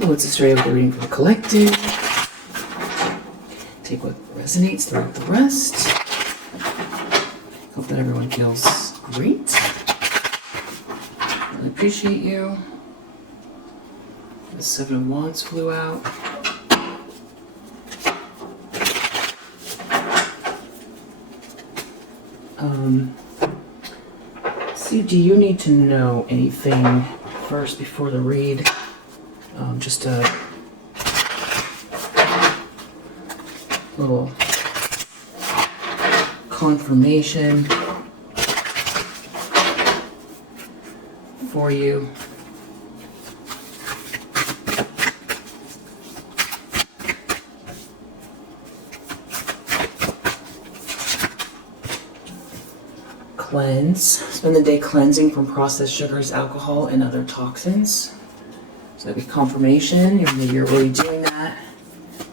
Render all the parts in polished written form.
Hello, it's Australia with the reading for the collective. Take what resonates, throw out the rest. Hope that everyone feels great. Really appreciate you. The Seven of Wands flew out. See, do you need to know anything first before the read? Just a little confirmation for you. Cleanse. Spend the day cleansing from processed sugars, alcohol, and other toxins. So that'd be confirmation. You're really doing that,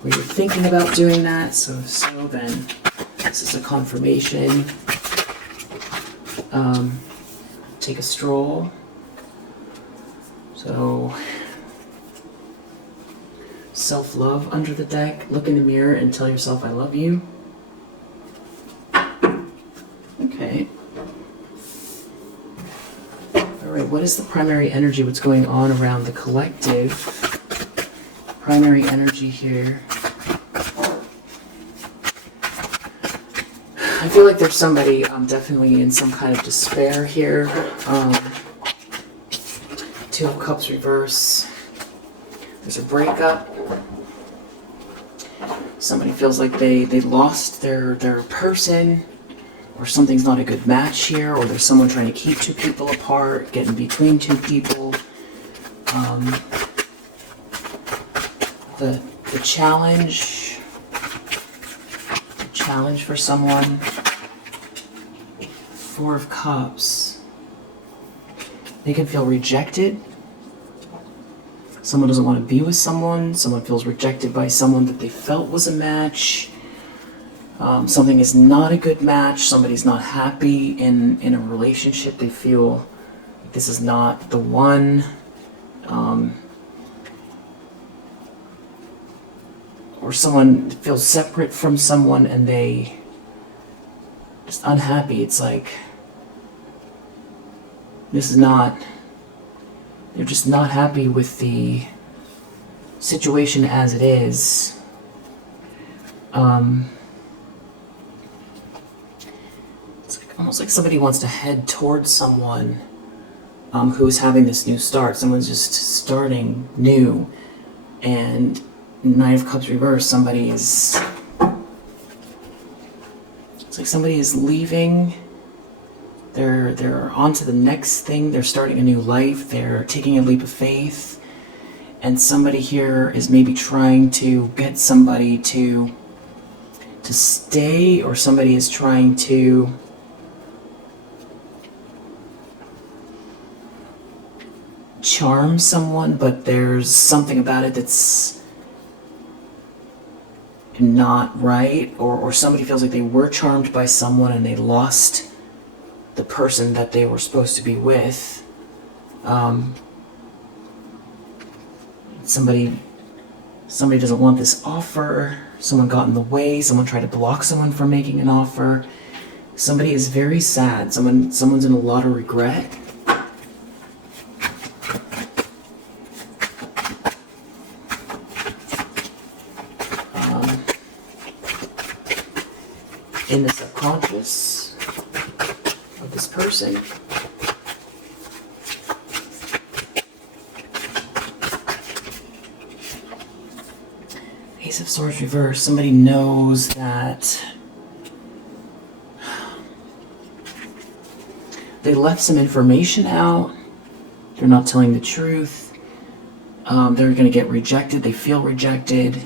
or you're thinking about doing that. So if so, then this is a confirmation. Take a stroll. So self-love under the deck. Look in the mirror and tell yourself, I love you. Okay. Alright, what is the primary energy? What's going on around the collective? Primary energy here. I feel like there's somebody definitely in some kind of despair here. Two of Cups reverse. There's a breakup. Somebody feels like they lost their person, or something's not a good match here, or there's someone trying to keep two people apart, get in between two people. The challenge for someone. Four of Cups. They can feel rejected. Someone doesn't want to be with someone. Someone feels rejected by someone that they felt was a match. Something is not a good match. Somebody's not happy in a relationship. They feel like this is not the one. Or someone feels separate from someone and they just unhappy. It's like this is not, they're just not happy with the situation as it is. It's like, almost like somebody wants to head towards someone who's having this new start. Someone's just starting new, and Nine of Cups reverse, somebody is, it's like somebody is leaving. They're on to the next thing. They're starting a new life. They're taking a leap of faith. And somebody here is maybe trying to get somebody to stay, or somebody is trying to charm someone, but there's something about it that's not right, or somebody feels like they were charmed by someone and they lost the person that they were supposed to be with. Somebody doesn't want this offer. Someone got in the way. Someone tried to block someone from making an offer. Somebody is very sad. Someone's in a lot of regret. In the subconscious of this person. Ace of Swords reverse. Somebody knows that they left some information out. They're not telling the truth. They're going to get rejected. They feel rejected.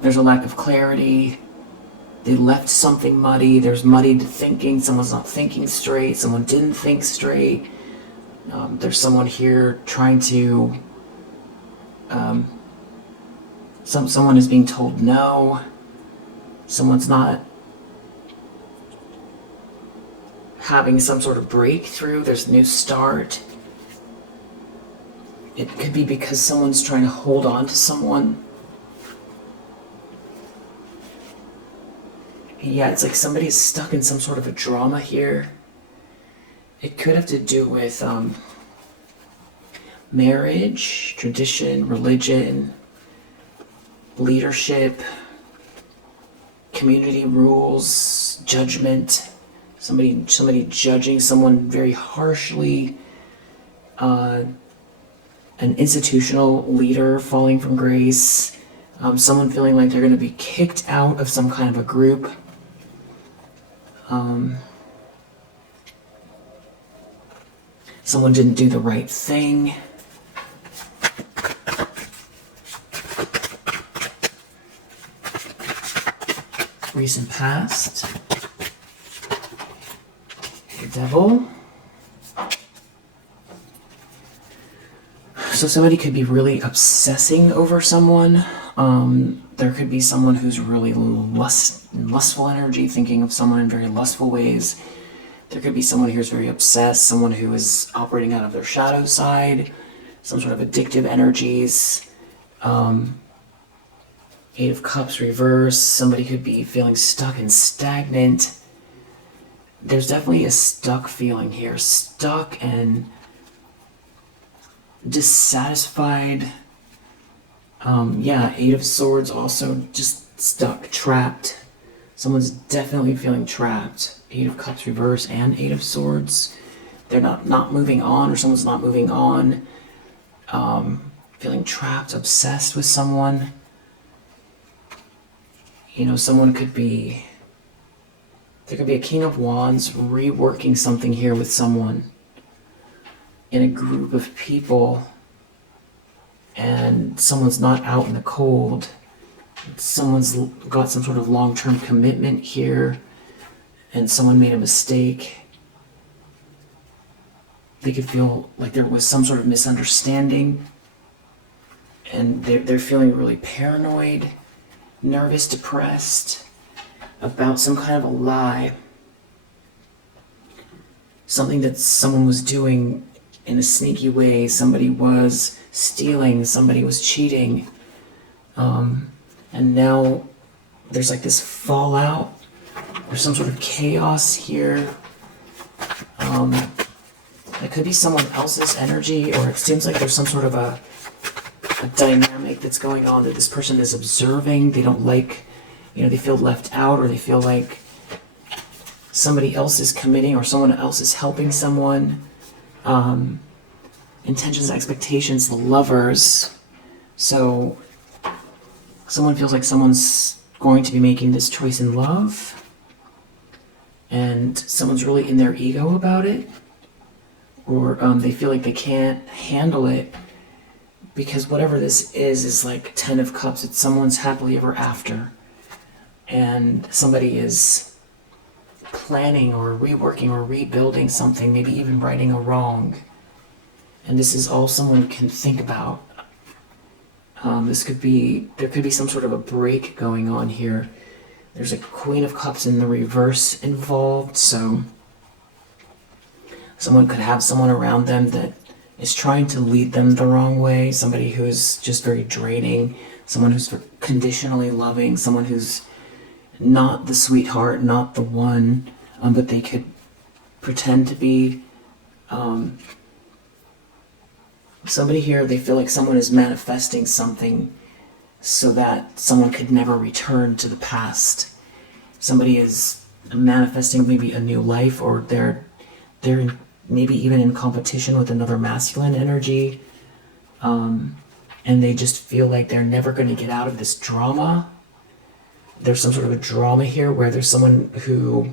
There's a lack of clarity. They left something muddy. There's muddied thinking. Someone's not thinking straight. Someone didn't think straight. There's someone here trying to... someone is being told no. Someone's not having some sort of breakthrough. There's a new start. It could be because someone's trying to hold on to someone. Yeah, it's like somebody's stuck in some sort of a drama here. It could have to do with marriage, tradition, religion, leadership, community rules, judgment. Somebody judging someone very harshly. An institutional leader falling from grace. Someone feeling like they're going to be kicked out of some kind of a group. Someone didn't do the right thing. Recent past. The devil. So somebody could be really obsessing over someone. There could be someone who's really lustful energy, thinking of someone in very lustful ways. There could be someone who's very obsessed, someone who is operating out of their shadow side, some sort of addictive energies. Eight of Cups reverse. Somebody could be feeling stuck and stagnant. There's definitely a stuck feeling here. Stuck and dissatisfied. Yeah, Eight of Swords also just stuck, trapped. Someone's definitely feeling trapped. Eight of Cups reverse and Eight of Swords. They're not moving on, or someone's not moving on. Feeling trapped, obsessed with someone. You know, someone could be... There could be a King of Wands reworking something here with someone in a group of people, and someone's not out in the cold. Someone's got some sort of long-term commitment here, and someone made a mistake. They could feel like there was some sort of misunderstanding, and they're feeling really paranoid, nervous, depressed about some kind of a lie. Something that someone was doing in a sneaky way. Somebody was stealing, somebody was cheating. And now there's like this fallout. There's some sort of chaos here. It could be someone else's energy, or it seems like there's some sort of a dynamic that's going on that this person is observing. They don't like, they feel left out, or they feel like somebody else is committing, or someone else is helping someone. Intentions, expectations, the Lovers. So someone feels like someone's going to be making this choice in love, and someone's really in their ego about it, or they feel like they can't handle it, because whatever this is like 10 of Cups. It's someone's happily ever after, and somebody is planning or reworking or rebuilding something, maybe even righting a wrong, and this is all someone can think about. There could be some sort of a break going on here. There's a Queen of Cups in the reverse involved, so someone could have someone around them that is trying to lead them the wrong way, somebody who's just very draining, someone who's conditionally loving, someone who's not the sweetheart, not the one, but they could pretend to be. Somebody here, they feel like someone is manifesting something so that someone could never return to the past. Somebody is manifesting maybe a new life, or they're maybe even in competition with another masculine energy, and they just feel like they're never going to get out of this drama. There's some sort of a drama here where there's someone who,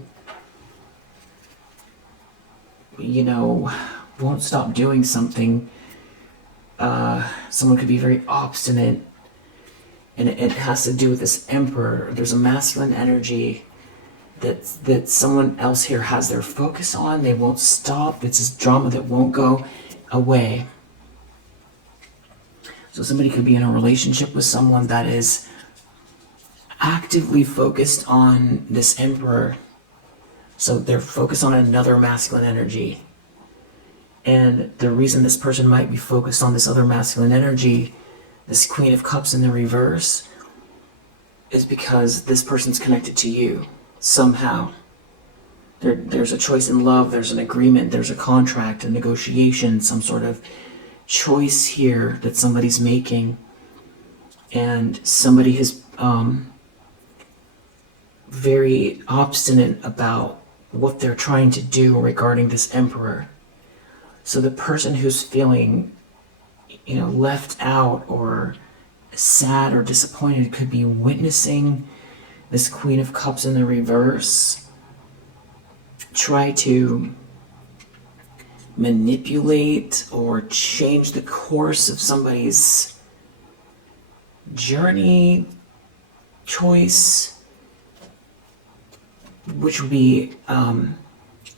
won't stop doing something. Someone could be very obstinate, and it has to do with this Emperor. There's a masculine energy that someone else here has their focus on. They won't stop. It's this drama that won't go away. So somebody could be in a relationship with someone that is actively focused on this Emperor. So they're focused on another masculine energy. And the reason this person might be focused on this other masculine energy, this Queen of Cups in the reverse, is because this person's connected to you somehow. There's a choice in love, there's an agreement, there's a contract, a negotiation, some sort of choice here that somebody's making. And somebody is very obstinate about what they're trying to do regarding this Emperor. So the person who's feeling, left out or sad or disappointed could be witnessing this Queen of Cups in the reverse try to manipulate or change the course of somebody's journey, choice, which would be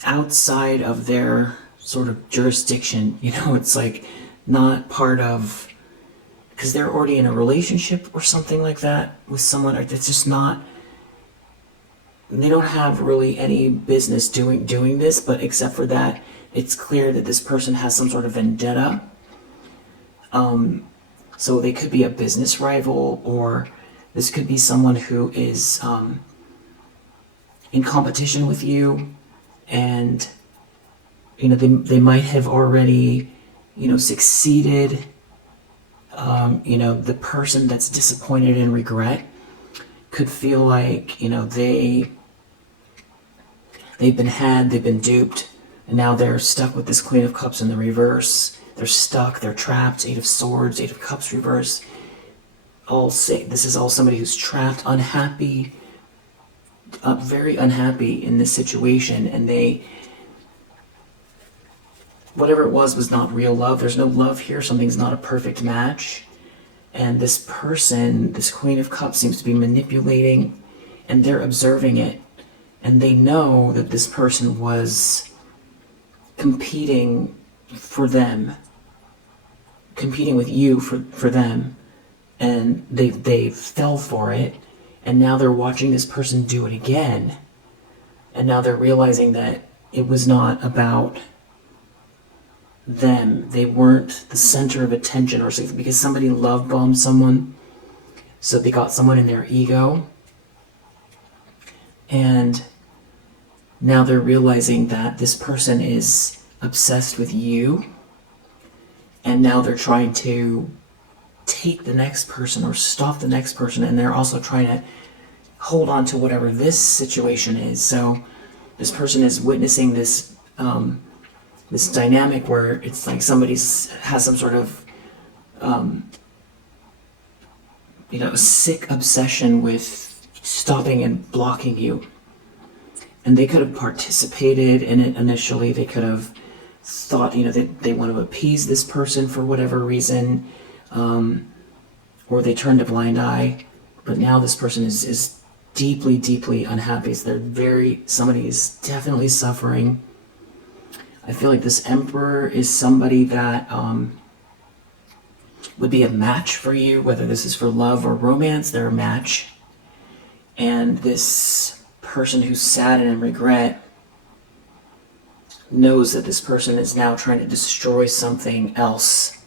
outside of their sort of jurisdiction. It's like not part of, because they're already in a relationship or something like that with someone. It's just not, they don't have really any business doing this, but except for that, it's clear that this person has some sort of vendetta. So they could be a business rival, or this could be someone who is in competition with you, and they might have already succeeded. The person that's disappointed and regret could feel like they've been duped, and now they're stuck with this Queen of Cups in the reverse. They're stuck, they're trapped. Eight of Swords, Eight of Cups reverse. This is all somebody who's trapped, unhappy, very unhappy in this situation, and whatever it was not real love. There's no love here. Something's not a perfect match. And this person, this Queen of Cups, seems to be manipulating, and they're observing it. And they know that this person was competing for them, competing with you for them. And they fell for it. And now they're watching this person do it again. And now they're realizing that it was not about them. They weren't the center of attention, or something, because somebody love bombed someone, so they got someone in their ego, and now they're realizing that this person is obsessed with you, and now they're trying to take the next person or stop the next person, and they're also trying to hold on to whatever this situation is. So this person is witnessing this this dynamic where it's like somebody has some sort of sick obsession with stopping and blocking you, and they could have participated in it initially. They could have thought that they want to appease this person for whatever reason, or they turned a blind eye, but now this person is deeply unhappy. So somebody is definitely suffering. I feel like this Emperor is somebody that would be a match for you, whether this is for love or romance. They're a match. And this person who's sad and in regret knows that this person is now trying to destroy something else.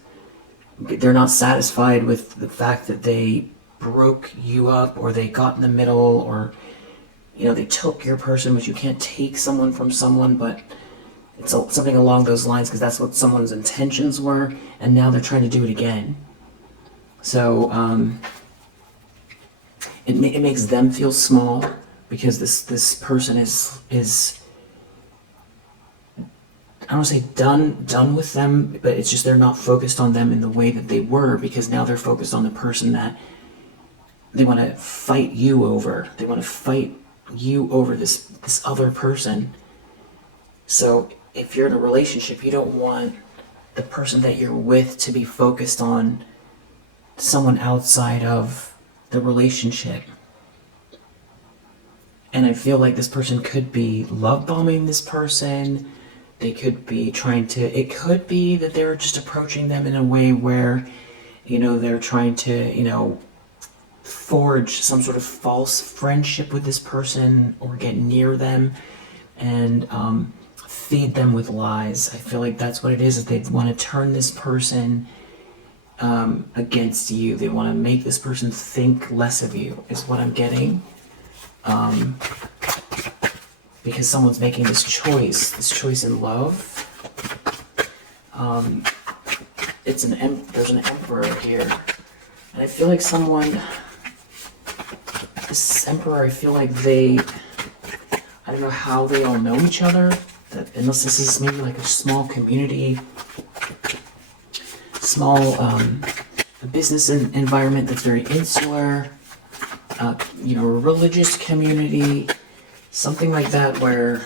They're not satisfied with the fact that they broke you up, or they got in the middle, or they took your person, which you can't take someone from someone, but it's something along those lines, because that's what someone's intentions were, and now they're trying to do it again. So it makes them feel small, because this person is I don't want to say done with them, but it's just they're not focused on them in the way that they were, because now they're focused on the person that they want to fight you over. They want to fight you over this other person. So if you're in a relationship, you don't want the person that you're with to be focused on someone outside of the relationship. And I feel like this person could be love bombing this person. They could be it could be that they're just approaching them in a way where, they're trying to, forge some sort of false friendship with this person, or get near them and feed them with lies. I feel like that's what it is they want to turn this person against you. They want to make this person think less of you, is what I'm getting. Because someone's making this choice in love. There's an emperor here. And I feel like this emperor, I feel like I don't know how they all know each other, unless this is maybe like a small community, a business environment that's very insular, a religious community, something like that, where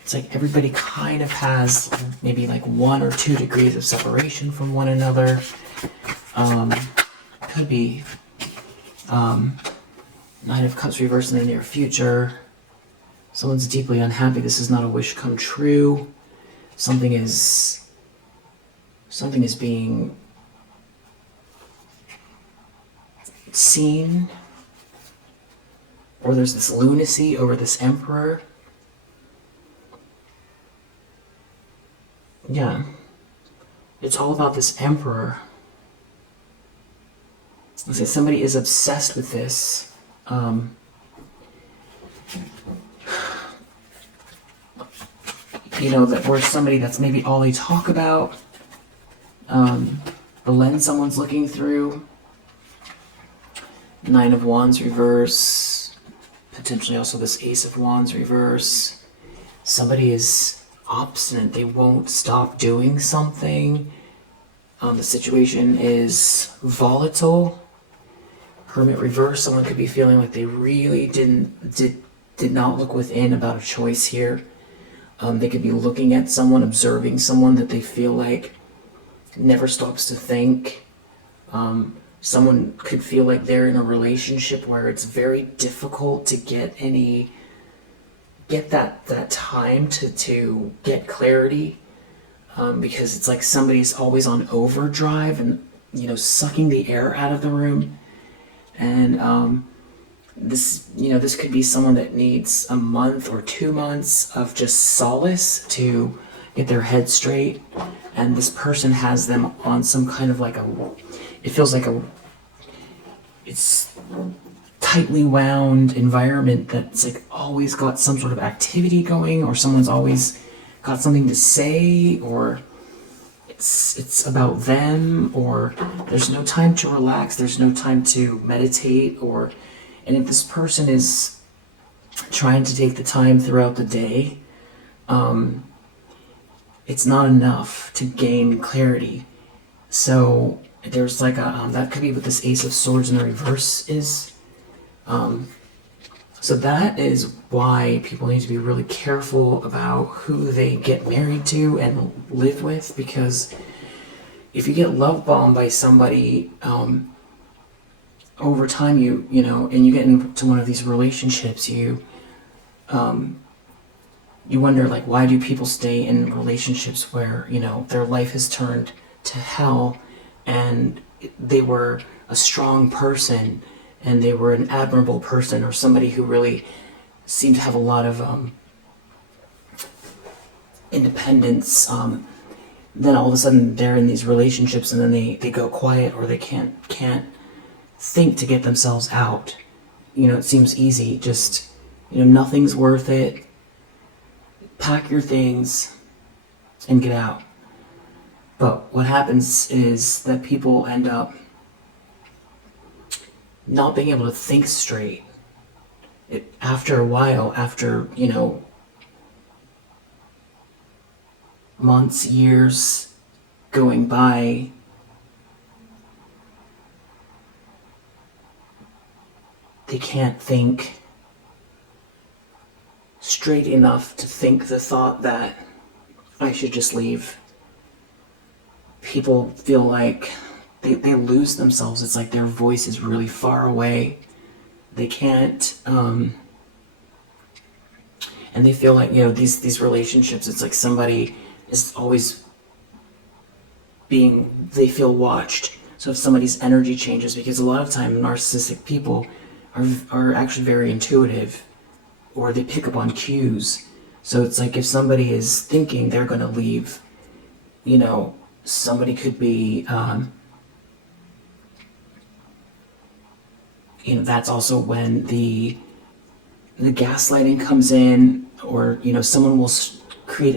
it's like everybody kind of has maybe like 1 or 2 degrees of separation from one another. Could be Nine of Cups reversed in the near future. Someone's deeply unhappy. This is not a wish come true. Something is being seen, or there's this lunacy over this emperor. Yeah, it's all about this emperor. Let's say somebody is obsessed with this. That or somebody that's maybe all they talk about. The lens someone's looking through. 9 of Wands reverse. Potentially also this Ace of Wands reverse. Somebody is obstinate. They won't stop doing something. The situation is volatile. Hermit reverse. Someone could be feeling like they really did not look within about a choice here. They could be looking at someone, observing someone that they feel like never stops to think. Someone could feel like they're in a relationship where it's very difficult to get that time to get clarity, because it's like somebody's always on overdrive and sucking the air out of the room. And this could be someone that needs a month or 2 months of just solace to get their head straight, and this person has them on some kind of like it feels like it's tightly wound environment that's like always got some sort of activity going, or someone's always got something to say, or it's about them, or there's no time to relax, there's no time to meditate, and if this person is trying to take the time throughout the day, it's not enough to gain clarity. So there's like that could be what this Ace of Swords in the reverse is. So that is why people need to be really careful about who they get married to and live with, because if you get love bombed by somebody, over time and you get into one of these relationships, you wonder, like, why do people stay in relationships where their life has turned to hell, and they were a strong person and they were an admirable person, or somebody who really seemed to have a lot of independence, then all of a sudden they're in these relationships and then they go quiet, or they can't think to get themselves out. It seems easy, just nothing's worth it, pack your things and get out. But what happens is that people end up not being able to think straight. After a while, after months, years going by, they can't think straight enough to think the thought that I should just leave. People feel like they lose themselves. It's like their voice is really far away. They can't, and they feel like, these relationships, it's like somebody is always they feel watched. So if somebody's energy changes, because a lot of time narcissistic people are actually very intuitive, or they pick up on cues. So it's like if somebody is thinking they're going to leave, you know, somebody could be, you know, that's also when the gaslighting comes in, or, you know, someone will create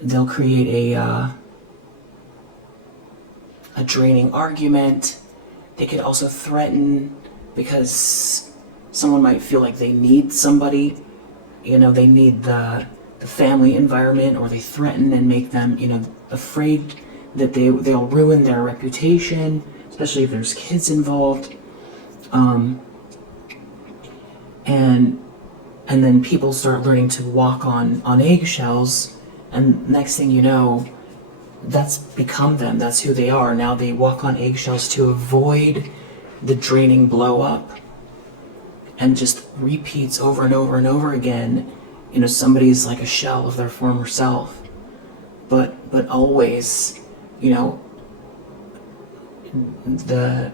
they'll create a draining argument. They could also threaten, because someone might feel like they need somebody, you know, they need the family environment, or they threaten and make them, you know, afraid that they'll ruin their reputation, especially if there's kids involved. And then people start learning to walk on eggshells, and next thing you know, that's become them. That's who they are. Now they walk on eggshells to avoid the draining blow up, and just repeats over and over and over again. You know, somebody's like a shell of their former self, but always, you know, the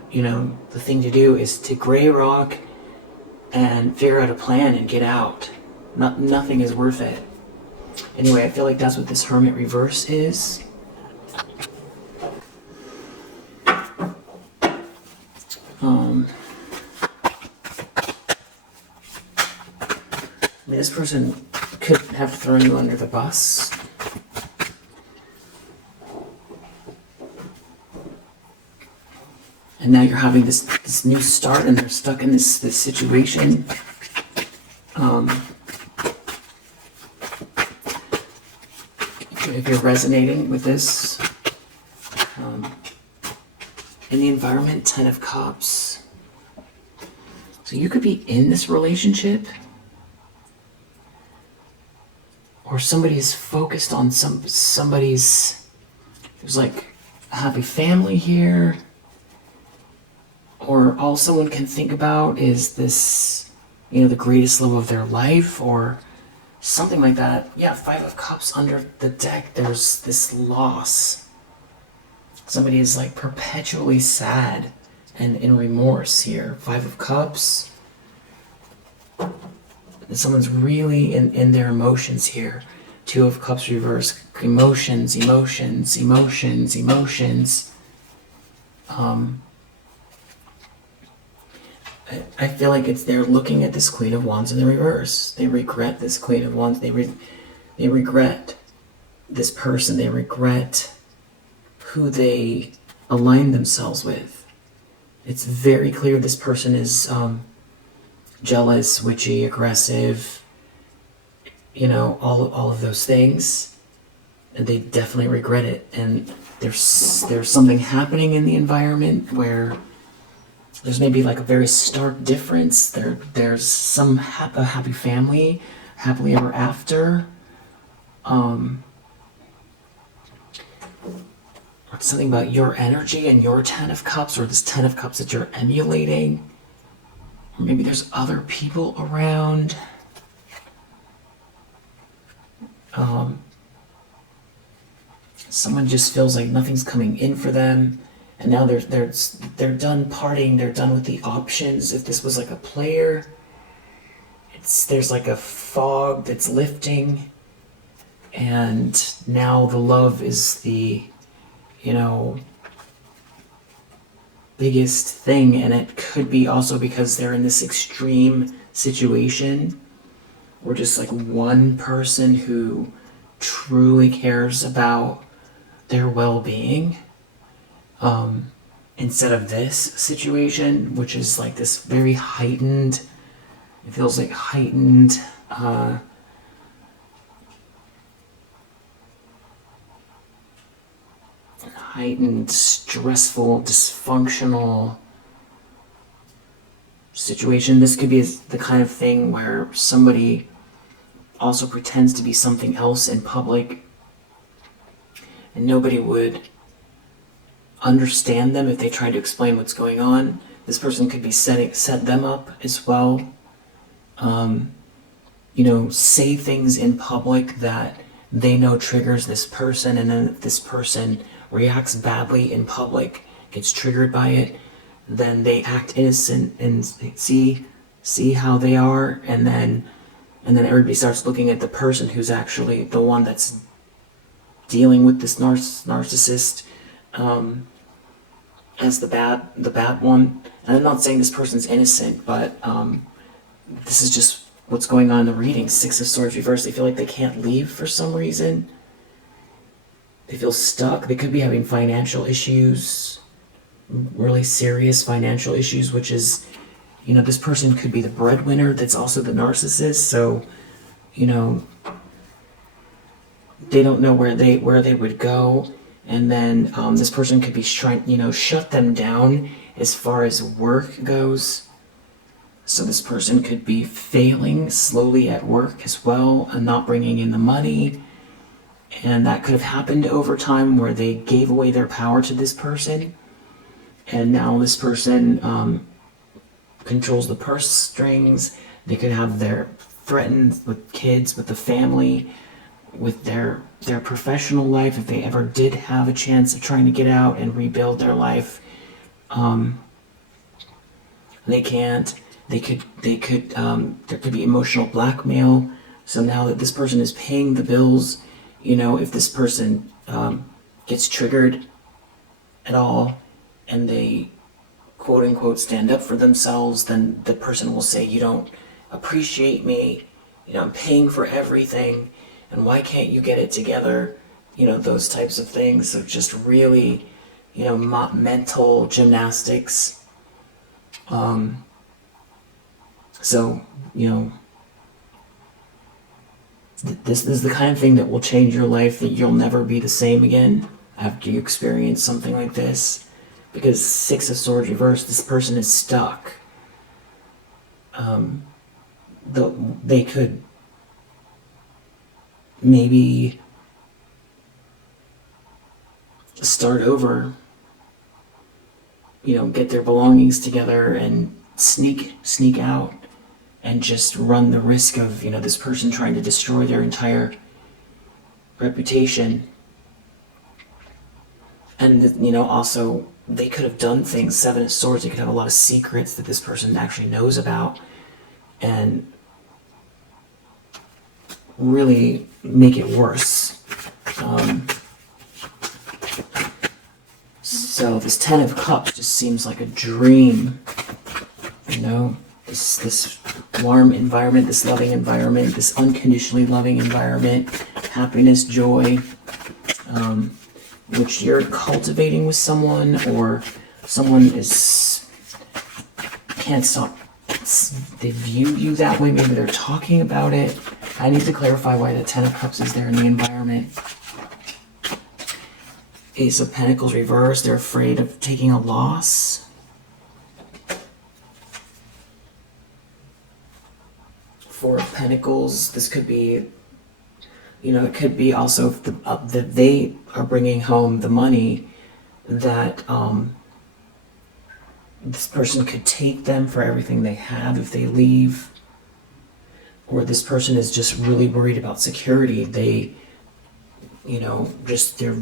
thing to do is to gray rock and figure out a plan and get out. Nothing is worth it. Anyway, I feel like that's what this Hermit reverse is. This person could have thrown you under the bus. And now you're having this new start, and they're stuck in this situation. If you're resonating with this, in the environment, 10 of Cups. So you could be in this relationship, or somebody's focused on somebody's, there's like a happy family here, or all someone can think about is this, you know, the greatest love of their life, or something like that. Yeah, 5 of Cups under the deck, there's this loss. Somebody is like perpetually sad and in remorse here. 5 of Cups. Someone's really in their emotions here. 2 of Cups reverse. Emotions. I feel like they're looking at this Queen of Wands in the reverse. They regret this Queen of Wands. They regret this person. They regret who they aligned themselves with. It's very clear this person is jealous, witchy, aggressive, you know, all of those things, and they definitely regret it. And there's something happening in the environment where there's maybe like a very stark difference. There's some a happy family, happily ever after, or something about your energy and your 10 of Cups, or this 10 of Cups that you're emulating. Or maybe there's other people around. Someone just feels like nothing's coming in for them, and now they're done partying. They're done with the options. If this was like a player, there's like a fog that's lifting, and now the love is the, you know, biggest thing. And it could be also because they're in this extreme situation where just like one person who truly cares about their well-being, instead of this situation, which is like this very heightened, it feels like heightened, stressful, dysfunctional situation. This could be the kind of thing where somebody also pretends to be something else in public, and nobody would understand them if they tried to explain what's going on. This person could be set them up as well. You know, say things in public that they know triggers this person, and then if this person reacts badly in public, gets triggered by it, then they act innocent and see how they are, and then, And then everybody starts looking at the person who's actually the one that's dealing with this narcissist as the bad one. And I'm not saying this person's innocent, but this is just what's going on in the reading. Six of Swords reversed. They feel like they can't leave for some reason. They feel stuck. They could be having financial issues, really serious financial issues, which is, this person could be the breadwinner that's also the narcissist. So, they don't know where they would go. And then this person could be trying, shut them down as far as work goes. So this person could be failing slowly at work as well and not bringing in the money. And that could have happened over time where they gave away their power to this person. And now this person controls the purse strings. They could have their threatened with kids, with the family, with their professional life, if they ever did have a chance of trying to get out and rebuild their life. They can't. There could be emotional blackmail. So now that this person is paying the bills, if this person gets triggered at all and they quote unquote stand up for themselves, then the person will say, you don't appreciate me, I'm paying for everything, and why can't you get it together? Those types of things. So just really, mental gymnastics. This is the kind of thing that will change your life, that you'll never be the same again after you experience something like this. Because Six of Swords reversed, this person is stuck. They could maybe start over, get their belongings together and sneak out and just run the risk of, this person trying to destroy their entire reputation. And, also, they could have done things. Seven of Swords, they could have a lot of secrets that this person actually knows about and really make it worse. So this Ten of Cups just seems like a dream, this warm environment, this loving environment, this unconditionally loving environment, happiness, joy, which you're cultivating with someone, or someone can't stop, they view you that way, maybe they're talking about it. I need to clarify why the Ten of Cups is there in the environment. Ace of Pentacles reversed, they're afraid of taking a loss. Four of Pentacles, this could be, it could be also that they are bringing home the money that this person could take them for everything they have if they leave. Or this person is just really worried about security. They, just their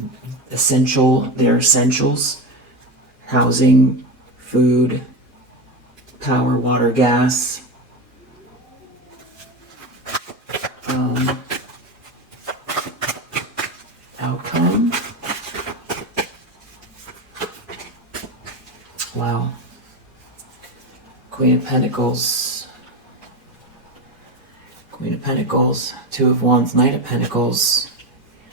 essentials, housing, food, power, water, gas. Outcome. Wow. Queen of Pentacles. Queen of Pentacles. Two of Wands. Knight of Pentacles.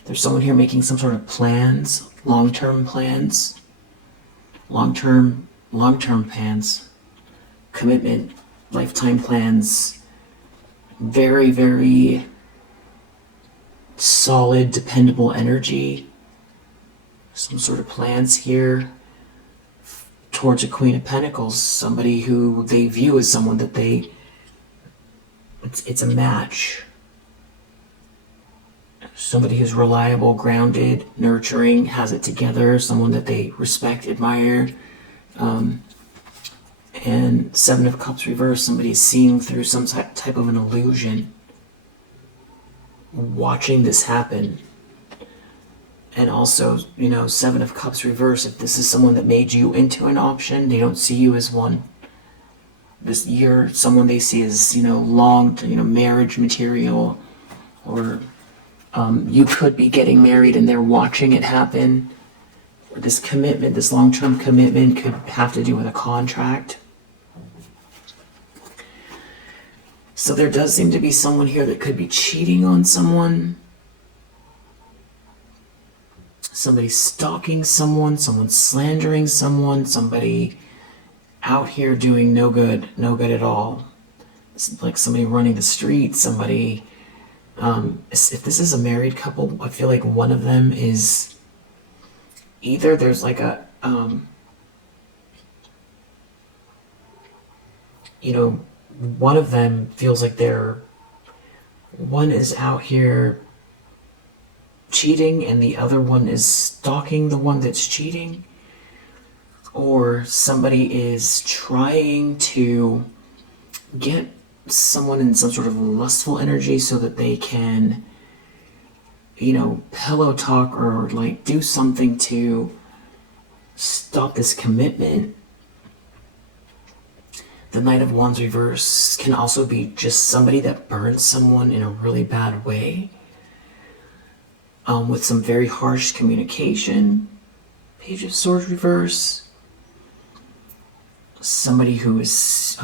There's someone here making some sort of plans. Long-term plans. Long-term plans. Commitment. Lifetime plans. Very, very solid, dependable energy. Some sort of plans here towards a Queen of Pentacles, somebody who they view as someone that it's a match. Somebody who's reliable, grounded, nurturing, has it together, someone that they respect, admire. And Seven of Cups reversed, somebody is seeing through some type of an illusion, watching this happen. And also, Seven of Cups reverse, if this is someone that made you into an option, they don't see you as one. this year, someone they see as, long, marriage material, or you could be getting married and they're watching it happen. Or this commitment, this long-term commitment could have to do with a contract. So there does seem to be someone here that could be cheating on someone. Somebody stalking someone, someone slandering someone, somebody out here doing no good at all. It's like somebody running the street, somebody, if this is a married couple, I feel like one of them is, either there's like a, one of them feels like one is out here cheating and the other one is stalking the one that's cheating, or somebody is trying to get someone in some sort of lustful energy so that they can, pillow talk or like do something to stop this commitment. The Knight of Wands reverse can also be just somebody that burns someone in a really bad way, with some very harsh communication. Page of Swords reverse. Somebody who is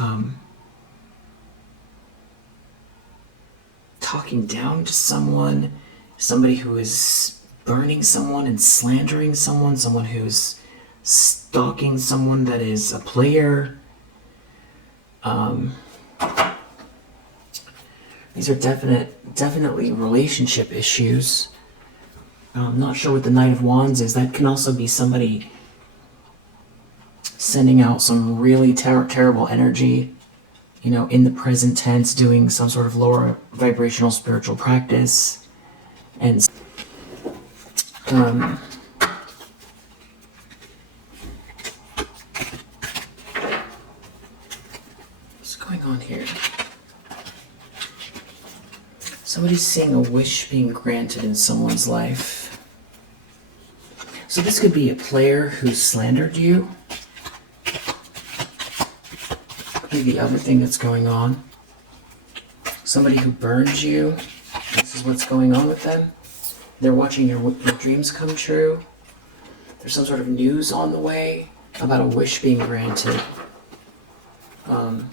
talking down to someone, somebody who is burning someone and slandering someone, someone who's stalking someone that is a player. These are definitely relationship issues. I'm not sure what the Knight of Wands is. That can also be somebody sending out some really terrible energy, in the present tense, doing some sort of lower vibrational spiritual practice. And what's going on here? Somebody's seeing a wish being granted in someone's life. So this could be a player who slandered you. The other thing that's going on, somebody who burned you. This is what's going on with them. They're watching your dreams come true. There's some sort of news on the way about a wish being granted. And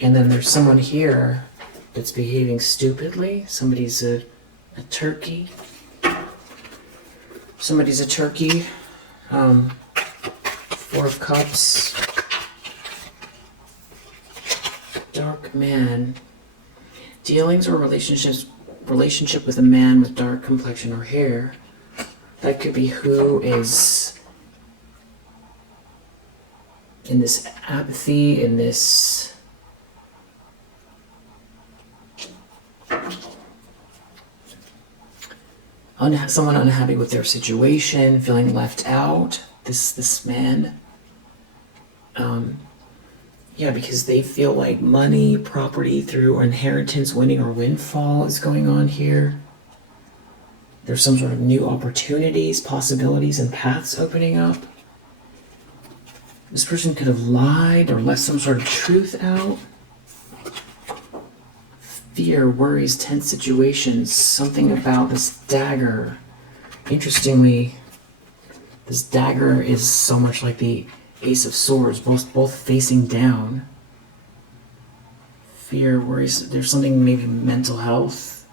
then there's someone here that's behaving stupidly. Somebody's a turkey. Somebody's a turkey. Four of Cups. Dark man. Dealings or relationship with a man with dark complexion or hair. That could be who is in this apathy, in this someone unhappy with their situation, feeling left out. This man. Yeah, because they feel like money, property through inheritance, winning or windfall is going on here. There's some sort of new opportunities, possibilities, and paths opening up. This person could have lied or left some sort of truth out. Fear, worries, tense situations, something about this dagger. Interestingly, this dagger is so much like the Ace of Swords, both facing down. Fear, worries, there's something maybe mental health.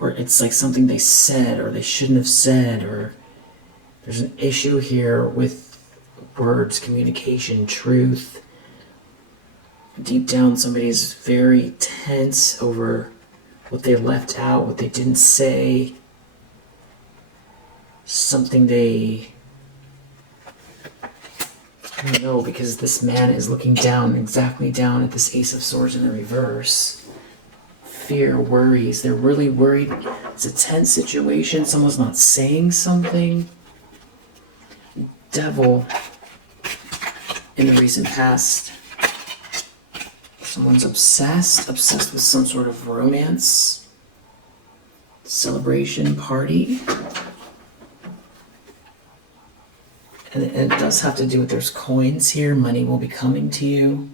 Or it's like something they said or they shouldn't have said, or there's an issue here with words, communication, truth. Deep down, somebody's very tense over what they left out, what they didn't say. Something they... I don't know, because this man is looking down, exactly down at this Ace of Swords in the reverse. Fear, worries. They're really worried. It's a tense situation. Someone's not saying something. Devil in the recent past. Someone's obsessed with some sort of romance, celebration, party. And it does have to do with, there's coins here, money will be coming to you.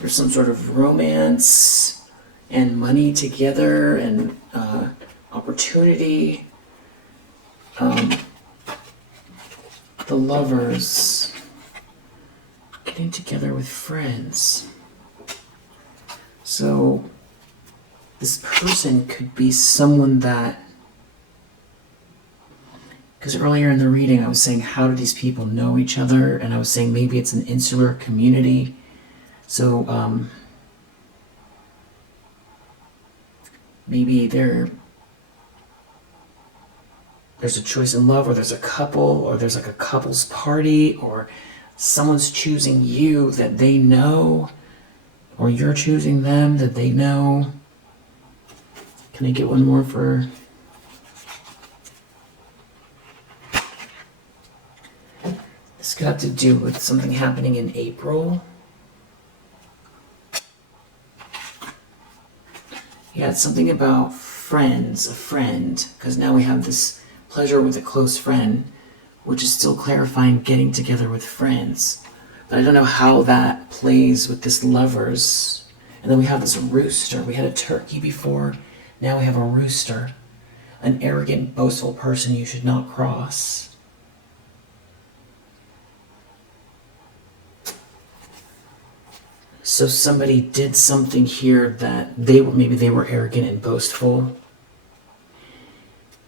There's some sort of romance and money together and opportunity. The Lovers getting together with friends. So this person could be someone that, because earlier in the reading I was saying, how do these people know each other? And I was saying maybe it's an insular community. So maybe there's a choice in love, or there's a couple, or there's like a couple's party, or someone's choosing you that they know, or you're choosing them that they know. Can I get one more for... This could have to do with something happening in April. Yeah, it's something about friends, a friend, because now we have this pleasure with a close friend, which is still clarifying getting together with friends. But I don't know how that plays with this Lovers. And then we have this rooster. We had a turkey before. Now we have a rooster. An arrogant, boastful person you should not cross. So somebody did something here that maybe they were arrogant and boastful.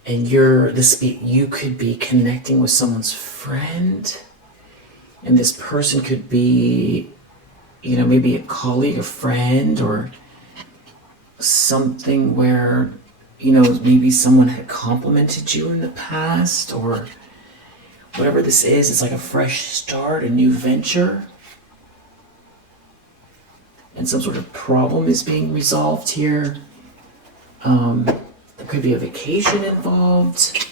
And you could be connecting with someone's friend. And this person could be, maybe a colleague, a friend, or something where, maybe someone had complimented you in the past, or whatever this is. It's like a fresh start, a new venture. And some sort of problem is being resolved here. There could be a vacation involved,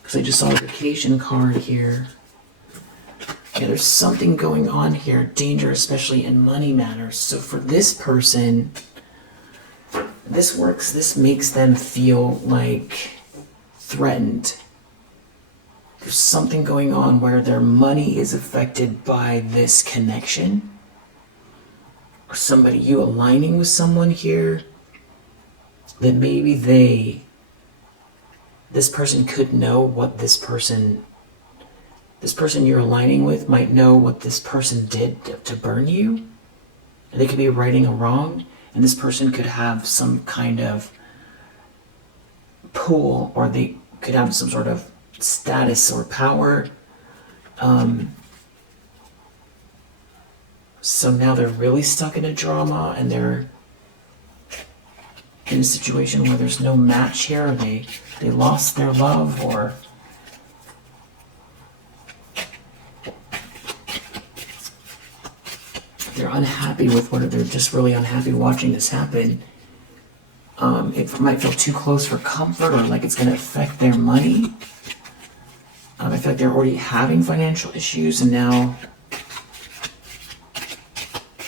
because I just saw a vacation card here. Yeah, there's something going on here. Danger, especially in money matters. So for this person, this makes them feel like threatened. There's something going on where their money is affected by this connection. Or you aligning with someone here, that maybe this person could know what this person you're aligning with might know what this person did to burn you. And they could be righting a wrong, and this person could have some kind of pull, or they could have some sort of status or power. So now they're really stuck in a drama, and they're in a situation where there's no match here, or they lost their love, or they're unhappy with they're just really unhappy watching this happen. It might feel too close for comfort, or like it's going to affect their money. I feel like they're already having financial issues, and now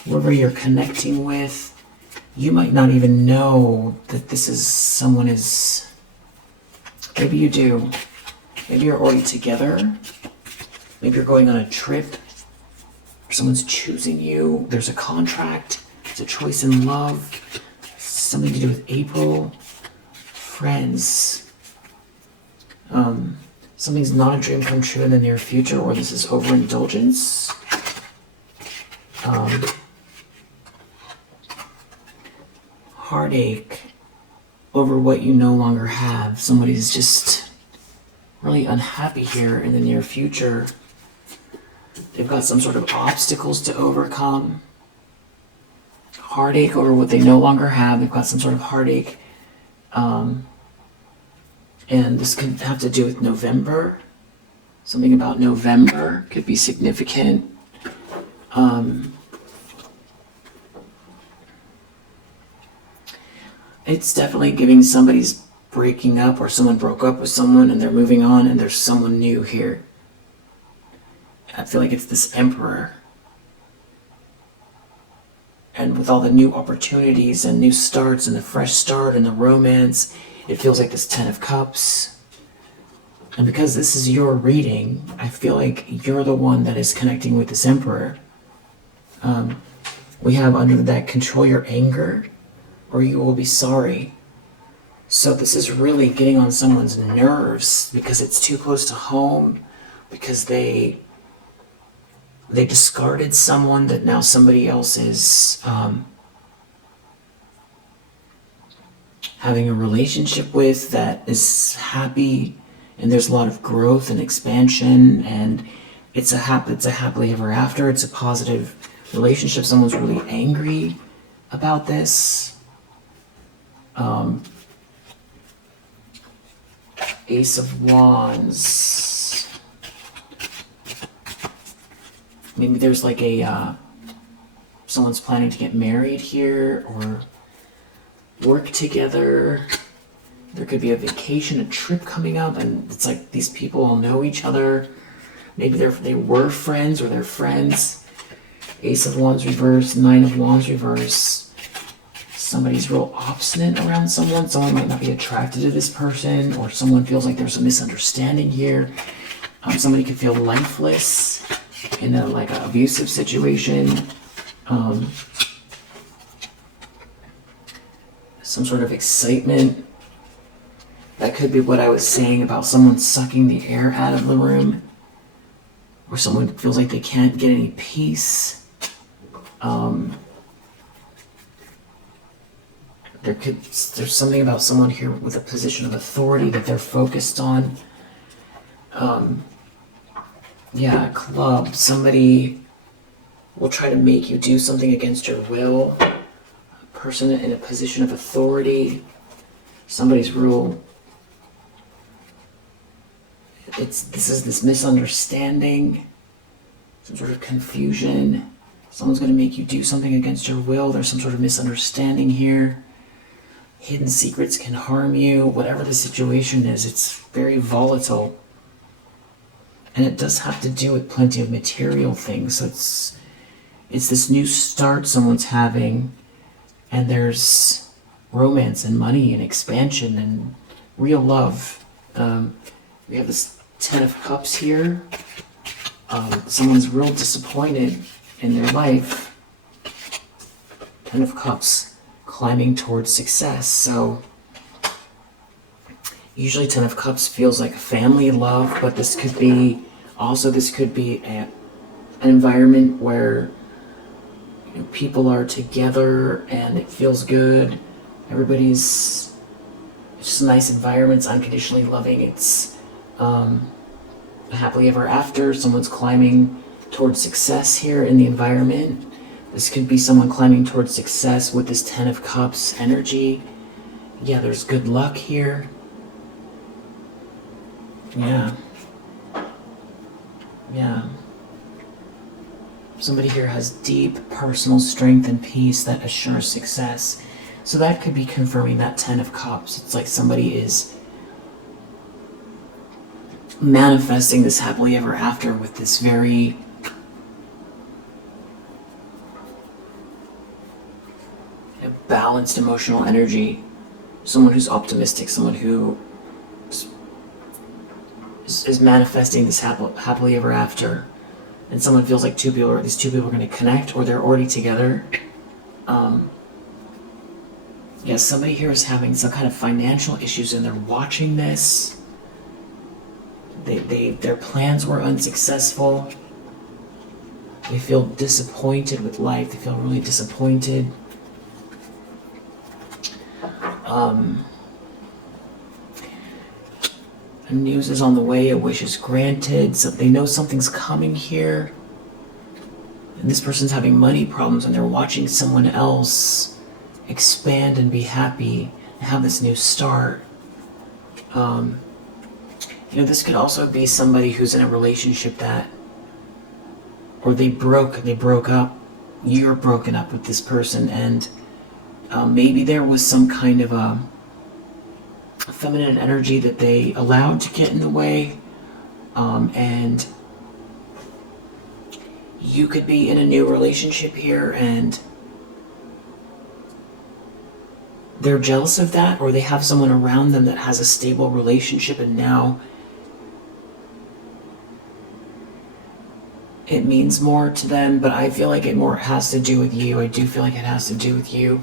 whoever you're connecting with, you might not even know that this is someone is... Maybe you do. Maybe you're already together. Maybe you're going on a trip. Or someone's choosing you. There's a contract. It's a choice in love. Something to do with April. Friends. Something's not a dream come true in the near future, or this is overindulgence. Heartache over what you no longer have. Somebody's just really unhappy here in the near future. They've got some sort of obstacles to overcome. Heartache over what they no longer have. They've got some sort of heartache. And this could have to do with November. Something about November could be significant. It's definitely giving somebody's breaking up, or someone broke up with someone and they're moving on, and there's someone new here. I feel like it's this Emperor. And with all the new opportunities and new starts and the fresh start and the romance, it feels like this Ten of Cups. And because this is your reading, I feel like you're the one that is connecting with this Emperor. We have under that, control your anger or you will be sorry. So this is really getting on someone's nerves because it's too close to home, because they discarded someone that now somebody else is having a relationship with, that is happy, and there's a lot of growth and expansion, and it's a happily ever after. It's a positive relationship. Someone's really angry about this. Ace of Wands. Maybe there's like a someone's planning to get married here or work together. There could be a vacation, a trip coming up, and it's like these people all know each other. Maybe they were friends or they're friends. Ace of Wands reverse, Nine of Wands reverse. Somebody's real obstinate around someone. Someone might not be attracted to this person, or someone feels like there's a misunderstanding here. Somebody could feel lifeless in a like an abusive situation. Some sort of excitement. That could be what I was saying about someone sucking the air out of the room, or someone feels like they can't get any peace. There's something about someone here with a position of authority that they're focused on. Yeah, club. Somebody will try to make you do something against your will. A person in a position of authority. Somebody's real. This is this misunderstanding, some sort of confusion. Someone's going to make you do something against your will. There's some sort of misunderstanding here. Hidden secrets can harm you. Whatever the situation is, it's very volatile. And it does have to do with plenty of material things. So it's this new start someone's having, and there's romance and money and expansion and real love. We have this Ten of Cups here. Someone's real disappointed in their life. Ten of Cups. Climbing towards success. So usually Ten of Cups feels like family love, but this could be an environment where people are together and it feels good. It's just a nice environment. It's unconditionally loving. It's happily ever after. Someone's climbing towards success here in the environment. This could be someone climbing towards success with this Ten of Cups energy. Yeah, there's good luck here. Yeah. Somebody here has deep personal strength and peace that assures success. So that could be confirming that Ten of Cups. It's like somebody is manifesting this happily ever after with this very balanced emotional energy. Someone who's optimistic, someone who is manifesting this happily ever after. And someone feels like these two people are going to connect, or they're already together. Yeah, somebody here is having some kind of financial issues and they're watching this. Their plans were unsuccessful. They feel disappointed with life. They feel really disappointed. News is on the way, a wish is granted, so they know something's coming here. And this person's having money problems and they're watching someone else expand and be happy and have this new start. This could also be somebody who's in a relationship or they broke up. You're broken up with this person, and maybe there was some kind of a feminine energy that they allowed to get in the way, and you could be in a new relationship here and they're jealous of that, or they have someone around them that has a stable relationship and now it means more to them, but I feel like it more has to do with you. I do feel like it has to do with you.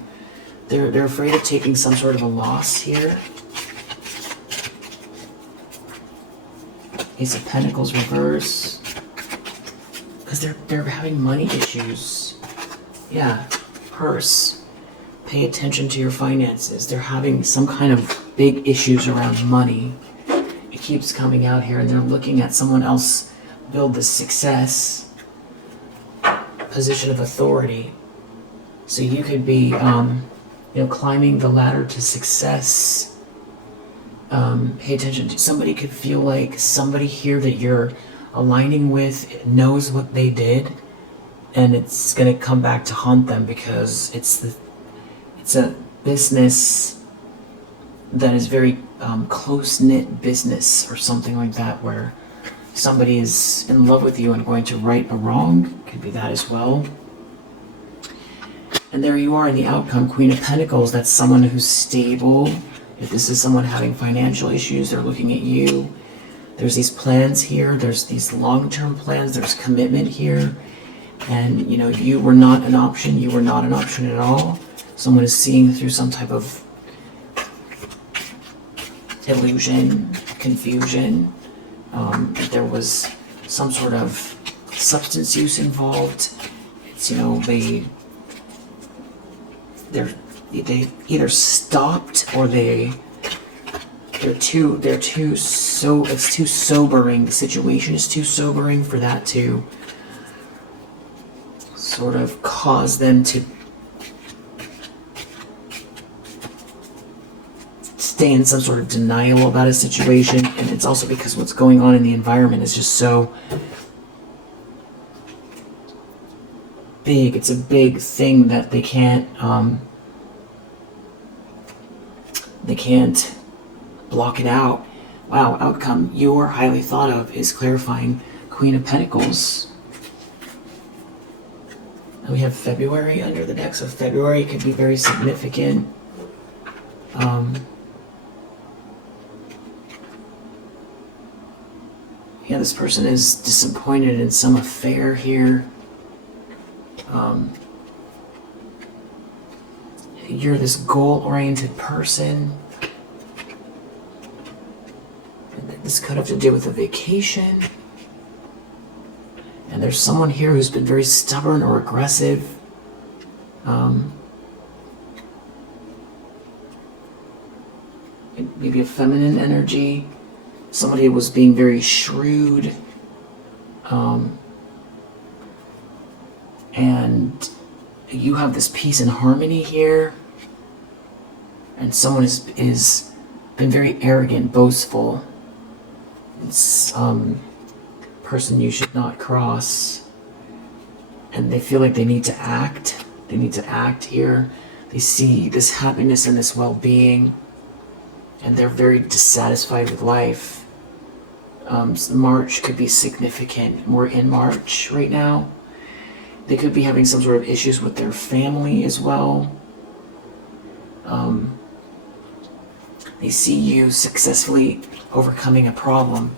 They're afraid of taking some sort of a loss here. Ace of Pentacles reverse. Because they're having money issues. Yeah, purse. Pay attention to your finances. They're having some kind of big issues around money. It keeps coming out here, and they're looking at someone else build the success, position of authority. So you could be, climbing the ladder to success. Pay attention to, somebody could feel like somebody here that you're aligning with knows what they did, and it's going to come back to haunt them because it's a business that is very close-knit business or something like that, where somebody is in love with you and going to right a wrong. Could be that as well. And there you are in the outcome, Queen of Pentacles. That's someone who's stable. If this is someone having financial issues, they're looking at you. There's these plans here. There's these long-term plans. There's commitment here. And, you were not an option. You were not an option at all. Someone is seeing through some type of illusion, confusion. There was some sort of substance use involved. It's, they either stopped or it's too sobering. The situation is too sobering for that to sort of cause them to stay in some sort of denial about a situation. And it's also because what's going on in the environment is just so big. It's a big thing that they can't block it out. Wow, outcome. You're highly thought of is clarifying, Queen of Pentacles. And we have February under the deck, so February could be very significant. This person is disappointed in some affair here. You're this goal-oriented person. This could have to do with a vacation. And there's someone here who's been very stubborn or aggressive. Maybe a feminine energy. Somebody who was being very shrewd. And you have this peace and harmony here. And someone is been very arrogant, boastful. It's person you should not cross. And they feel like they need to act. They need to act here. They see this happiness and this well-being. And they're very dissatisfied with life. March could be significant. We're in March right now. They could be having some sort of issues with their family as well. They see you successfully overcoming a problem.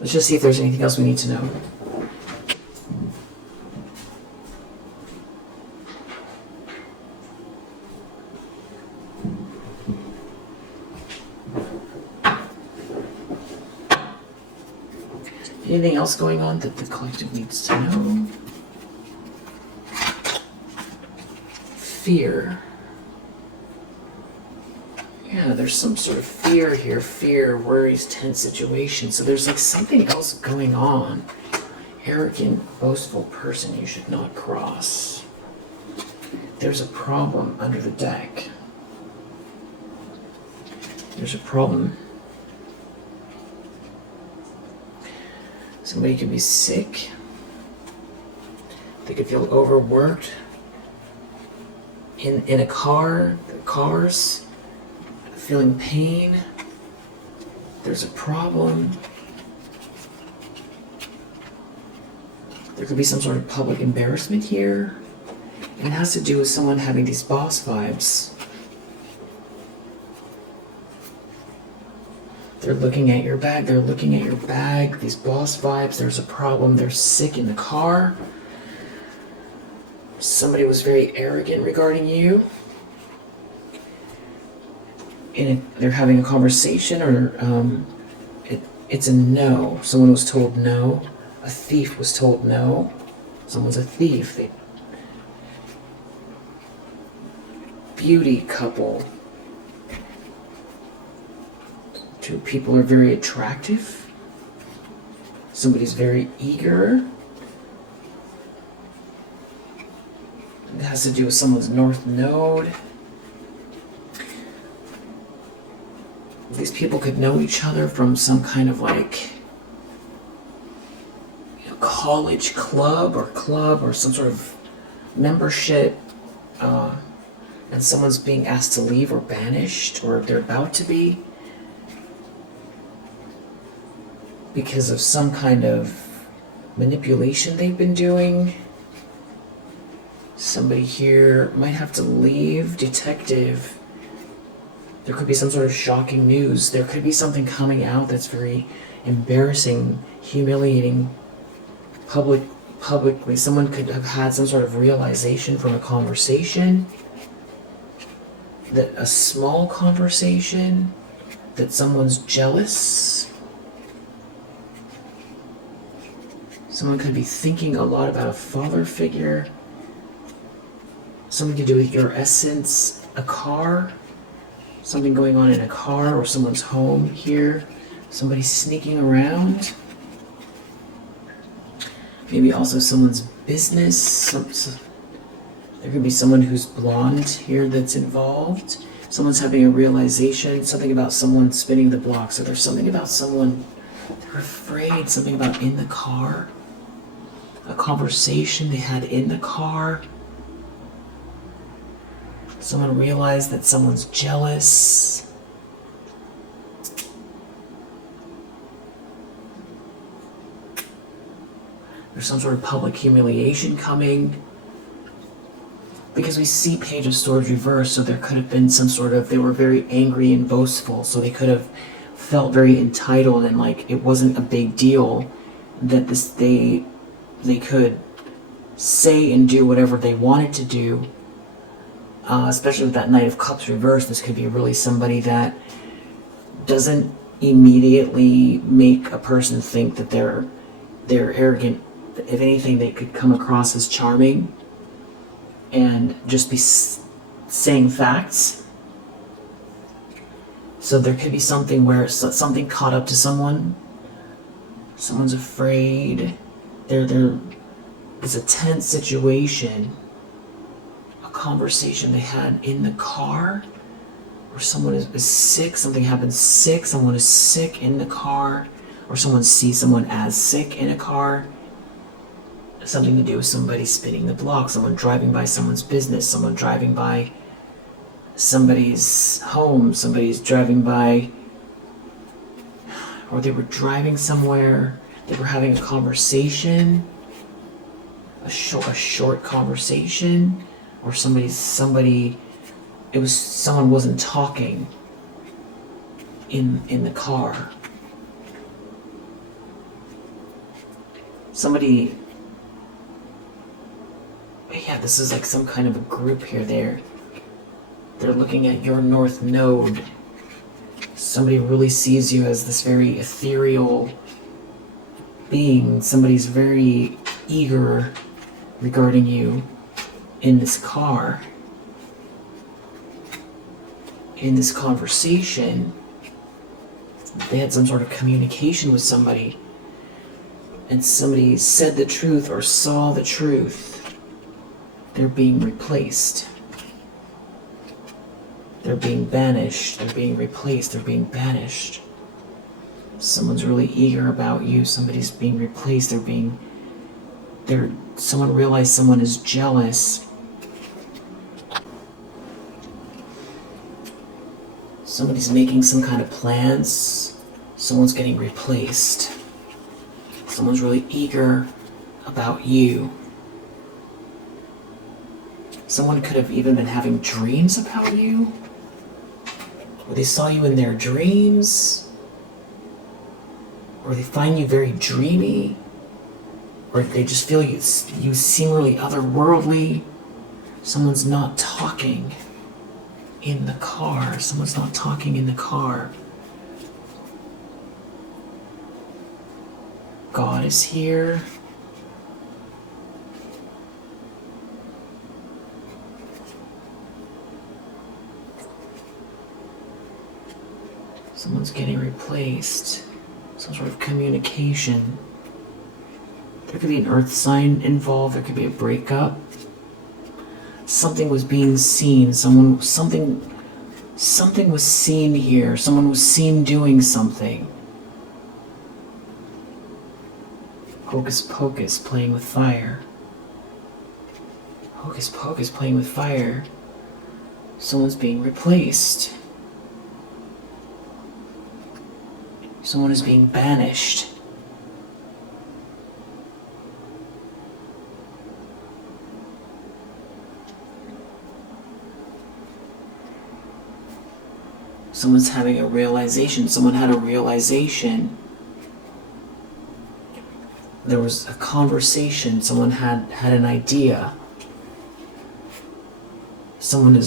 Let's just see if there's anything else we need to know. Anything else going on that the collective needs to know? Fear. Yeah, there's some sort of fear here. Fear, worries, tense situation. So there's like something else going on. Arrogant, boastful person you should not cross. There's a problem under the deck. There's a problem. Somebody could be sick. They could feel overworked. In a car, cars, feeling pain. There's a problem. There could be some sort of public embarrassment here. It has to do with someone having these boss vibes. They're looking at your bag, these boss vibes, there's a problem, they're sick in the car. Somebody was very arrogant regarding you. And they're having a conversation, or it's a no. Someone was told no. A thief was told no. Someone's a thief. Beauty couple. Two people are very attractive. Somebody's very eager. It has to do with someone's north node. These people could know each other from some kind of like college club or some sort of membership, and someone's being asked to leave or banished, or they're about to be, because of some kind of manipulation they've been doing. Somebody here might have to leave. Detective. There could be some sort of shocking news. There could be something coming out that's very embarrassing, humiliating, publicly. Someone could have had some sort of realization from a conversation, that a small conversation, that someone's jealous. Someone could be thinking a lot about a father figure. Something to do with your essence, a car. Something going on in a car or someone's home here. Somebody sneaking around. Maybe also someone's business. There could be someone who's blonde here that's involved. Someone's having a realization. Something about someone spinning the block. So there's something about someone, they're afraid. Something about in the car. A conversation they had in the car. Someone realized that someone's jealous. There's some sort of public humiliation coming. Because we see Page of Swords reversed, so there could have been some sort of, they were very angry and boastful, so they could have felt very entitled, and like it wasn't a big deal that they could say and do whatever they wanted to do. Especially with that Knight of Cups reversed, this could be really somebody that doesn't immediately make a person think that they're arrogant. If anything, they could come across as charming and just be saying facts. So there could be something where something caught up to someone. Someone's afraid. It's a tense situation. Conversation they had in the car, or someone is sick, something happens sick, someone is sick in the car, or someone sees someone as sick in a car. Something to do with somebody spinning the block, someone driving by someone's business, someone driving by somebody's home, somebody's driving by, or they were driving somewhere, they were having a conversation, a short conversation. Or someone wasn't talking in the car. Somebody, yeah, this is like some kind of a group here. They're looking at your north node. Somebody really sees you as this very ethereal being. Somebody's very eager regarding you. In this car, in this conversation, they had some sort of communication with somebody, and somebody said the truth or saw the truth. They're being replaced. They're being banished. They're being replaced. They're being banished. Someone's really eager about you. Somebody's being replaced. Someone realized someone is jealous. Somebody's making some kind of plans. Someone's getting replaced. Someone's really eager about you. Someone could have even been having dreams about you. Or they saw you in their dreams. Or they find you very dreamy. Or they just feel you seem really otherworldly. Someone's not talking in the car. Someone's not talking in the car. God is here. Someone's getting replaced. Some sort of communication. There could be an earth sign involved. There could be a breakup. Something was being seen. Something was seen here. Someone was seen doing something. Hocus pocus, playing with fire. Hocus pocus, playing with fire. Someone's being replaced. Someone is being banished. Someone's having a realization. Someone had a realization. There was a conversation. Someone had an idea. Someone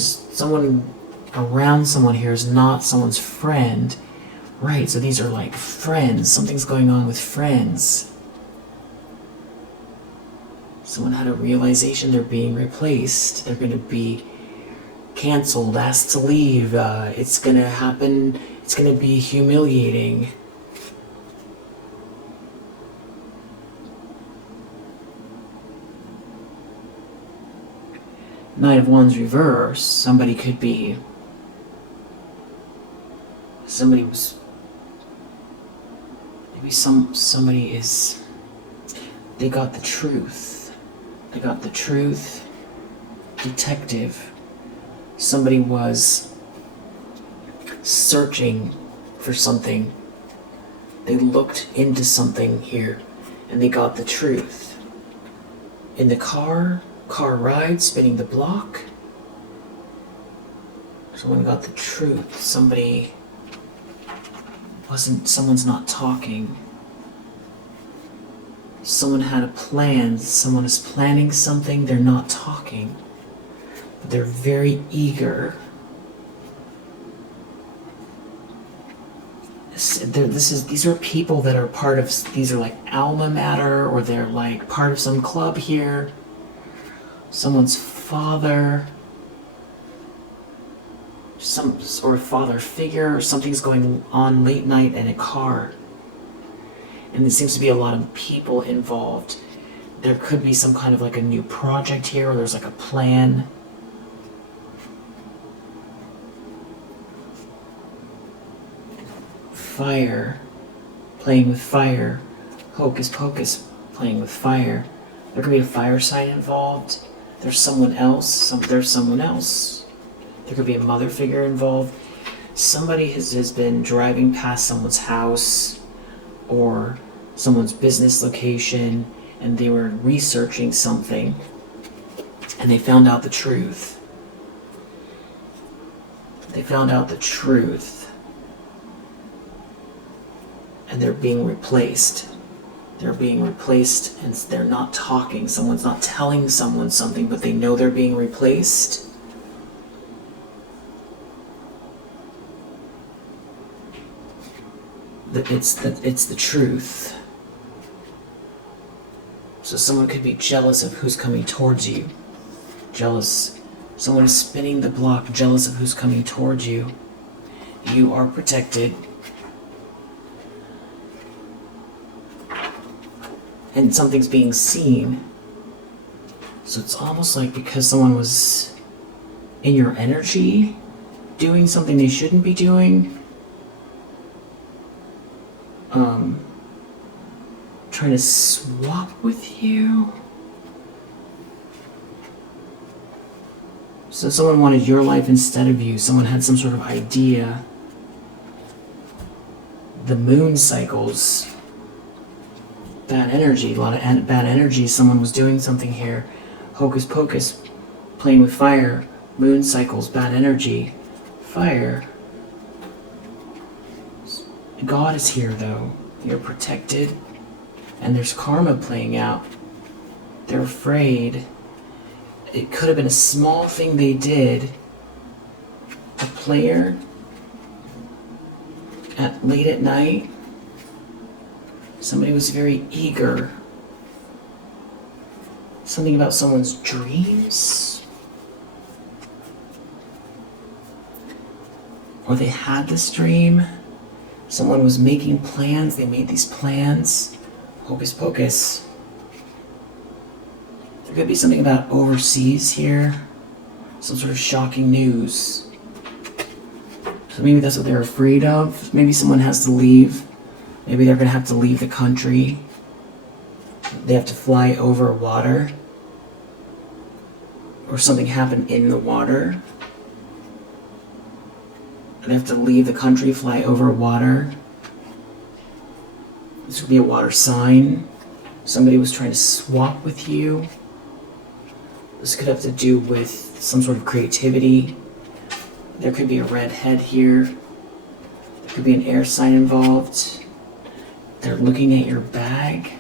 around someone here is not someone's friend. Right, so these are like friends. Something's going on with friends. Someone had a realization they're being replaced. They're going to be canceled, asked to leave. It's going to happen. It's going to be humiliating. Knight of Wands reverse. Somebody was. Maybe somebody is. They got the truth. They got the truth. Detective. Somebody was searching for something. They looked into something here, and they got the truth. In the car ride, spinning the block. Someone got the truth. Someone's not talking. Someone had a plan. Someone is planning something. They're not talking. They're very eager. These are people that are part of, these are like alma mater, or they're like part of some club here. Someone's father, some sort of father figure, or something's going on late night in a car. And there seems to be a lot of people involved. There could be some kind of like a new project here, or there's like a plan. Fire, playing with fire. Hocus pocus, playing with fire. There could be a fire sign involved. There's someone else. There's someone else. There could be a mother figure involved. Somebody has been driving past someone's house or someone's business location, and they were researching something, and they found out the truth. They found out the truth. And they're being replaced. They're being replaced, and they're not talking. Someone's not telling someone something, but they know they're being replaced. It's the truth. So someone could be jealous of who's coming towards you. Jealous. Someone is spinning the block, jealous of who's coming towards you. You are protected. And something's being seen. So it's almost like because someone was in your energy, doing something they shouldn't be doing, trying to swap with you. So someone wanted your life instead of you. Someone had some sort of idea. The moon cycles. Bad energy, a lot of bad energy. Someone was doing something here. Hocus pocus, playing with fire, moon cycles, bad energy, fire. God is here though. You're protected, and there's karma playing out. They're afraid. It could have been a small thing they did. A player late at night, somebody was very eager. Something about someone's dreams. Or they had this dream. Someone was making plans. They made these plans. Hocus pocus. There could be something about overseas here. Some sort of shocking news. So maybe that's what they're afraid of. Maybe someone has to leave. Maybe they're going to have to leave the country. They have to fly over water. Or something happened in the water. They have to leave the country, fly over water. This could be a water sign. Somebody was trying to swap with you. This could have to do with some sort of creativity. There could be a redhead here. There could be an air sign involved. They're looking at your bag.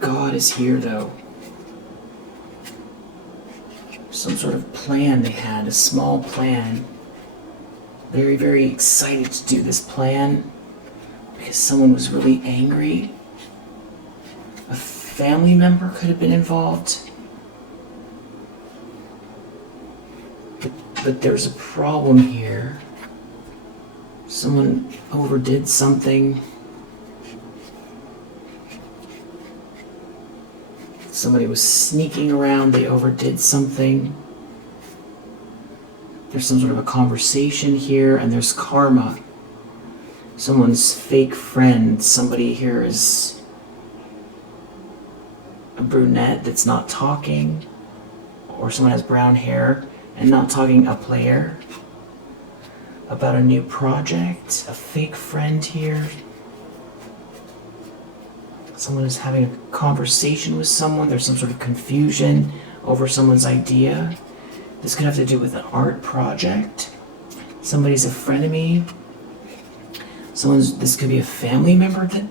God is here though. Some sort of plan they had, a small plan. Very, very excited to do this plan because someone was really angry. A family member could have been involved. But there's a problem here. Someone overdid something. Somebody was sneaking around, they overdid something. There's some sort of a conversation here, and there's karma. Someone's fake friend. Somebody here is a brunette that's not talking, or someone has brown hair and not talking, a player. About a new project, a fake friend here. Someone is having a conversation with someone. There's some sort of confusion over someone's idea. This could have to do with an art project. Somebody's a frenemy. This could be a family member that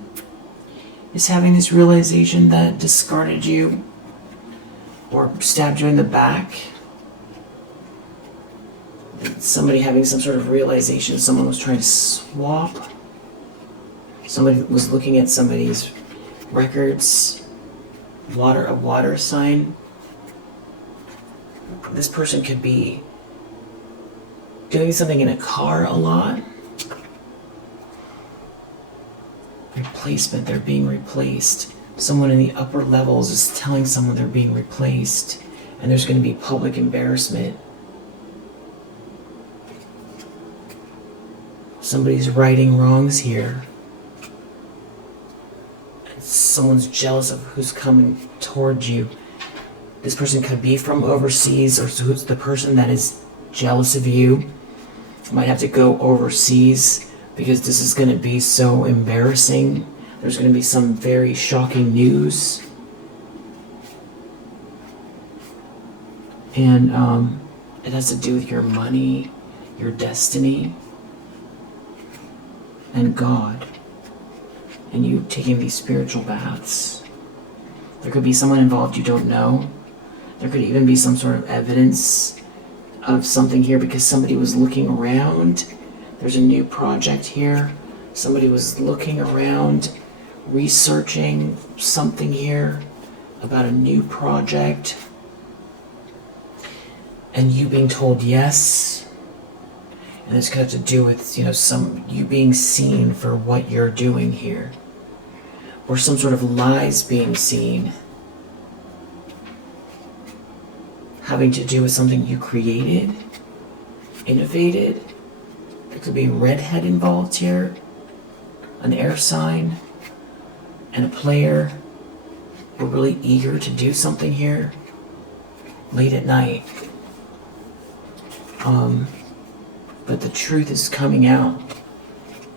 is having this realization that discarded you or stabbed you in the back. Somebody having some sort of realization someone was trying to swap. Somebody was looking at somebody's records. A water sign. This person could be doing something in a car a lot. Replacement, they're being replaced. Someone in the upper levels is telling someone they're being replaced, and there's going to be public embarrassment. Somebody's righting wrongs here. Someone's jealous of who's coming towards you. This person could be from overseas, or who's the person that is jealous of you might have to go overseas because this is going to be so embarrassing. There's going to be some very shocking news. And it has to do with your money, your destiny, and God. And you taking these spiritual baths. There could be someone involved you don't know. There could even be some sort of evidence of something here because somebody was looking around. There's a new project here. Somebody was looking around, researching something here about a new project. And you being told yes. And this could have to do with, you being seen for what you're doing here. Or some sort of lies being seen. Having to do with something you created, innovated. There could be a redhead involved here, an air sign, and a player. We're really eager to do something here late at night. But the truth is coming out,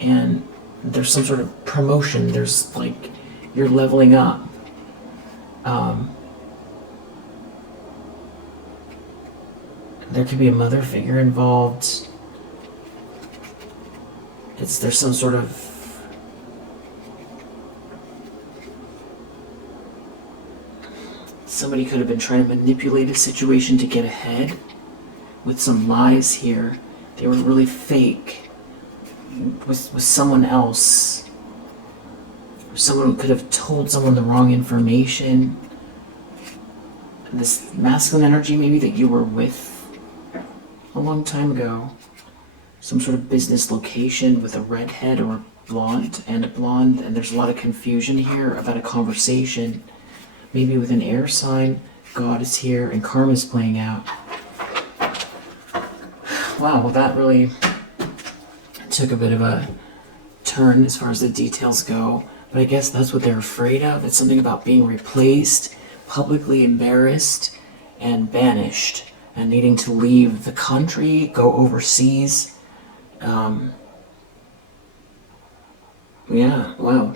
and there's some sort of promotion. There's you're leveling up. there could be a mother figure involved. There's some sort of somebody could have been trying to manipulate a situation to get ahead with some lies here. They were really fake with someone else. Someone could have told someone the wrong information. This masculine energy maybe that you were with a long time ago. Some sort of business location with a redhead or a blonde, and there's a lot of confusion here about a conversation. Maybe with an air sign, God is here, and karma is playing out. Wow, well that really took a bit of a turn as far as the details go. But I guess that's what they're afraid of. It's something about being replaced, publicly embarrassed, and banished, and needing to leave the country, go overseas. Yeah, wow.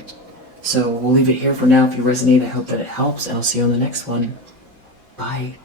So we'll leave it here for now. If you resonate, I hope that it helps, and I'll see you on the next one. Bye.